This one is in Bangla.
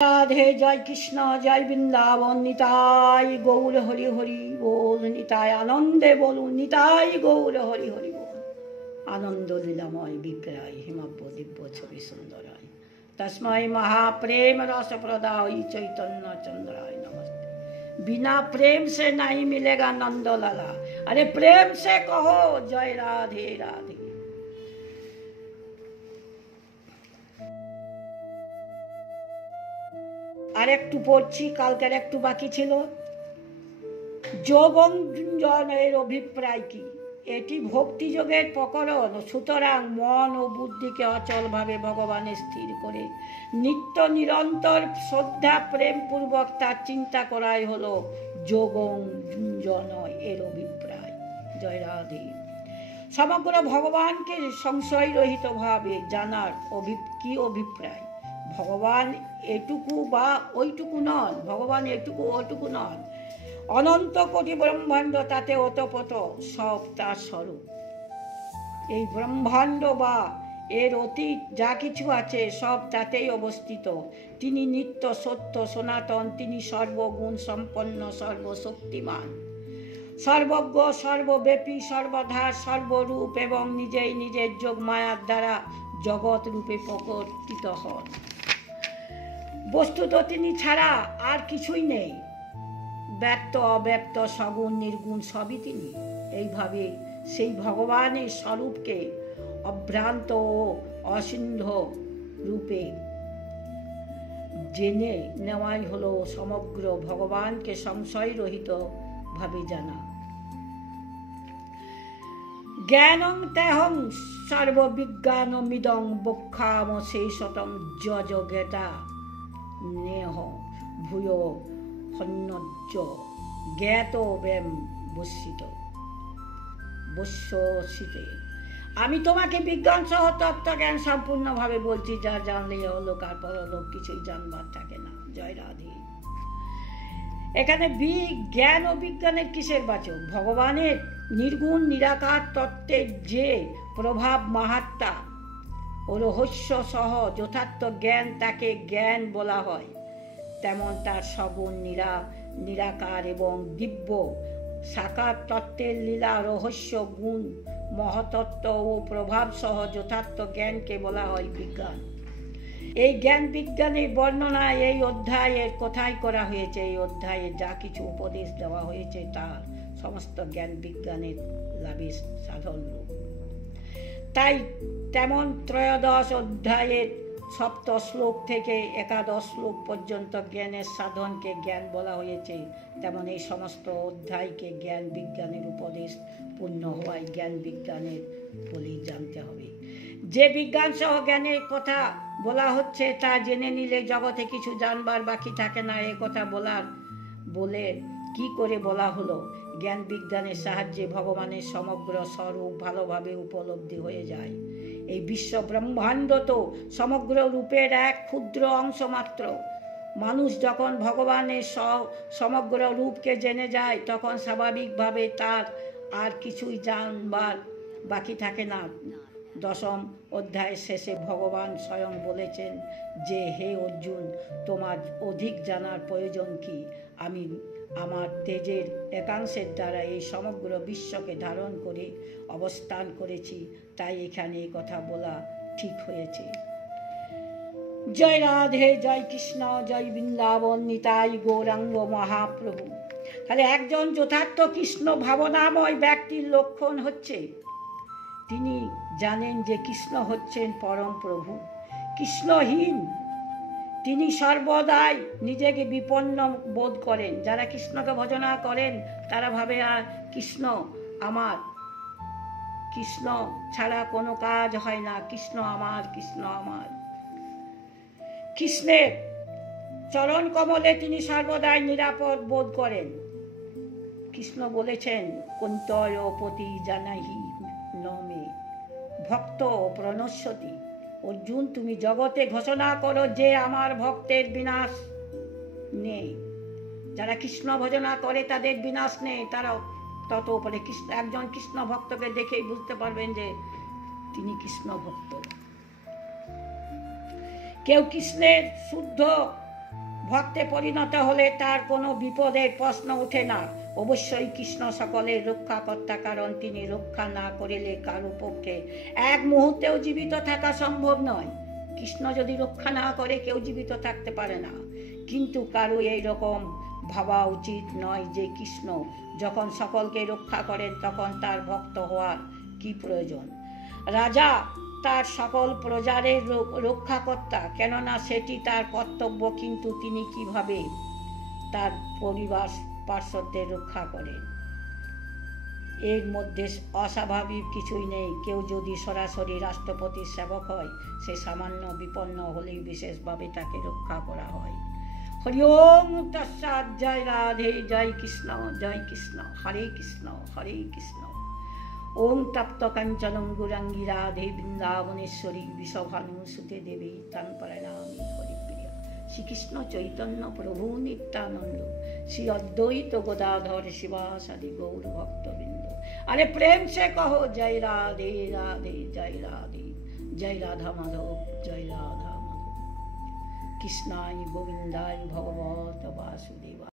রাধে জয় কৃষ্ণ জয় বৃন্দাবন নিতাই গৌর হরি হরি বল নিতাই আনন্দে বলুন নিতাই গৌর হরি হরি বল আনন্দ লীলাময় বিগ্রহ হিমাব্য দিব্য ছবি সুন্দরায় तस्मै महाप्रेम रस प्रदाय चैतन्य चंद्राय नमस्ते। बिना प्रेम से नहीं मिलेगा नंद लाला। अरे प्रेम से कहो जय राधे राधे। আর একটু পড়ছি, কালকের একটু বাকি ছিল। যোগঞ্জনের অভিপ্রায় কি? এটি ভক্তিযোগের প্রকরণ। সুতরাং মন ও বুদ্ধিকে অচলভাবে ভগবানে স্থির করে নিত্য নিরন্তর শ্রদ্ধা প্রেম পূর্বক তার চিন্তা করাই হলো যোগঞ্জন এর অভিপ্রায়। জয় রাধে। সমগ্র ভগবানকে সংশয় রহিত ভাবে জানার কি অভিপ্রায়? ভগবান এটুকু বা ওইটুকু নন, ভগবান এটুকু ওটুকু নন, অনন্ত কোটি ব্রহ্মাণ্ড তাতে ওতপ্রোত সব তার স্বরূপ। এই ব্রহ্মাণ্ড বা এর অতীত যা কিছু আছে সব তাতেই অবস্থিত। তিনি নিত্য সত্য সনাতন, তিনি সর্বগুণ সম্পন্ন সর্বশক্তিমান সর্বজ্ঞ সর্বব্যাপী সর্বধার সর্বরূপ এবং নিজেই নিজের যোগ মায়ার দ্বারা জগৎ রূপে প্রকটিত হন। বস্তুত তিনি ছাড়া আর কিছুই নেই। ব্যক্ত অব্যক্ত সগুণ নির্গুণ সবই তিনি। এইভাবে সেই ভগবানের স্বরূপকে অভ্রান্ত ও অসিন্ধ রূপে জেনে নেওয়াই হলো সমগ্র ভগবানকে সংশয় রহিত ভাবে জানা। জ্ঞানং তেহং সর্ববিজ্ঞানমিদং বক্ষাম শেষতং যজগেতা নেহ ভূয় হন্যজ্জ জ্ঞাত ব্যাম বস্যসিতে। আমি তোমাকে বিজ্ঞান সহ তত্ত্বজ্ঞান সম্পূর্ণভাবে বলছি, যা জানলে লোক আর পরলোক কিছুই জানবার থাকে না। জয় রাধে। এখানে জ্ঞান ও বিজ্ঞানের কিসের বাচক? ভগবানের নির্গুণ নিরাকার তত্ত্বের যে প্রভাব মাহাত্ম্য ও রহস্য সহ যথার্থ জ্ঞান, তাকে জ্ঞান বলা হয়। তেমন তার সগুণ নিরাকার এবং দিব্য সাকার তত্ত্বের লীলা রহস্য গুণ মহতত্ত্ব ও প্রভাব সহ যথার্থ জ্ঞানকে বলা হয় বিজ্ঞান। এই জ্ঞান বিজ্ঞানের বর্ণনা এই অধ্যায়ের কোথায় করা হয়েছে? এই অধ্যায়ে যা কিছু উপদেশ দেওয়া হয়েছে তার সমস্ত জ্ঞান বিজ্ঞানের লাভের সাধন রূপ। তাই তেমন ত্রয়োদশ অধ্যায়ের সপ্তম শ্লোক থেকে একাদশ শ্লোক পর্যন্ত জ্ঞানের সাধনকে জ্ঞান বলা হয়েছে। তেমন এই সমস্ত অধ্যায়কে জ্ঞান বিজ্ঞানের উপদেশ পূর্ণ হওয়ায় জ্ঞান বিজ্ঞানের বলেই জানতে হবে। যে বিজ্ঞান সহ জ্ঞানের কথা বলা হচ্ছে তা জেনে নিলে জগতে কিছু জানবার বাকি থাকে না। এ কথা বলে কি করে বলা হলো? জ্ঞান বিজ্ঞানের সাহায্যে ভগবানের সমগ্র স্বরূপ ভালোভাবে উপলব্ধি হয়ে যায়। এই বিশ্ব ব্রহ্মাণ্ড তো সমগ্র রূপের এক ক্ষুদ্র অংশ মাত্র। মানুষ যখন ভগবানের সমগ্র রূপকে জেনে যায় তখন স্বাভাবিকভাবে তার আর কিছুই জানবার বাকি থাকে না। দশম অধ্যায়ের শেষে ভগবান স্বয়ং বলেছেন যে, হে অর্জুন, তোমার অধিক জানার প্রয়োজন কি? আমি আমার তেজের একাংশের দ্বারা এই সমগ্র বিশ্বকে ধারণ করে অবস্থান করেছি, তাই এখানে এই কথা বলা ঠিক হয়েছে। জয় রাধে জয় কৃষ্ণ জয় বৃন্দাবন নিতাই গৌরাঙ্গ মহাপ্রভু। তাহলে একজন যথার্থ কৃষ্ণ ভাবনাময় ব্যক্তির লক্ষণ হচ্ছে তিনি জানেন যে কৃষ্ণ হচ্ছেন পরম প্রভু। কৃষ্ণহীন তিনি সর্বদাই নিজেকে বিপন্ন বোধ করেন। যারা কৃষ্ণকে ভজনা করেন তারা ভাবে আর কৃষ্ণ আমার, কৃষ্ণ ছাড়া কোনো কাজ হয় না, কৃষ্ণ আমার, কৃষ্ণ আমার। কৃষ্ণের চরণ কমলে তিনি সর্বদাই নিরাপদ বোধ করেন। কৃষ্ণ বলেছেন, কন্তয় পতি জানাহি নমে ভক্ত প্রণশ্যতি। অর্জুন, তুমি জগতে ঘোষণা করো যে আমার ভক্তের বিনাশ নেই। যারা কৃষ্ণ ভজনা করে তাদের বিনাশ নেই। তারা তত উপরে কৃষ্ণ, একজন কৃষ্ণ ভক্তকে দেখেই বুঝতে পারবেন যে তিনি কৃষ্ণ ভক্ত। কেউ কৃষ্ণের শুদ্ধ ভক্তে পরিণত হলে তার কোনো বিপদের প্রশ্ন ওঠে না। অবশ্যই কৃষ্ণ সকলের রক্ষাকর্তা, কারণ তিনি রক্ষা না করিলে কারো পক্ষে এক মুহূর্তেও জীবিত থাকা সম্ভব নয়। কৃষ্ণ যদি রক্ষা না করে কেউ জীবিত থাকতে পারে না। কিন্তু কারো এইরকম ভাবা উচিত নয় যে কৃষ্ণ যখন সকলকে রক্ষা করেন তখন তার ভক্ত হওয়ার কি প্রয়োজন। রাজা তার সকল প্রজারের রক্ষাকর্তা, কেননা সেটি তার কর্তব্য, কিন্তু তিনি কিভাবে তার পরিবার পার্শ্বদের রক্ষা করেন? এর মধ্যে অস্বাভাবিক কিছুই নেই। কেউ যদি সরাসরি রাষ্ট্রপতির সেবক হয়, সে সামান্য বিপন্ন হলেই বিশেষভাবে তাকে রক্ষা করা হয়। হরি ওম তৎসৎ। জয় রাধে, জয় কৃষ্ণ, জয় কৃষ্ণ, হরে কৃষ্ণ, হরে কৃষ্ণ। ওম তপ্ত কাঞ্চনম গৌরাঙ্গী রাধে বৃন্দাবনেশ্বরী বিষভানুসুতে দেবী তাং প্রণামি হরিপ্রিয়া। শ্রীকৃষ্ণ চৈতন্য প্রভু নিত্যানন্দ, শ্রী অদ্বৈত গদাধর শিবাসাদি গৌর ভক্তবৃন্দ। अरे प्रेम से कहो जय राधे राधे, जय राधे, जय राधा माधव, जय राधा माधव। कृष्णाय गोविंदाय भगवत वासुदेवाय।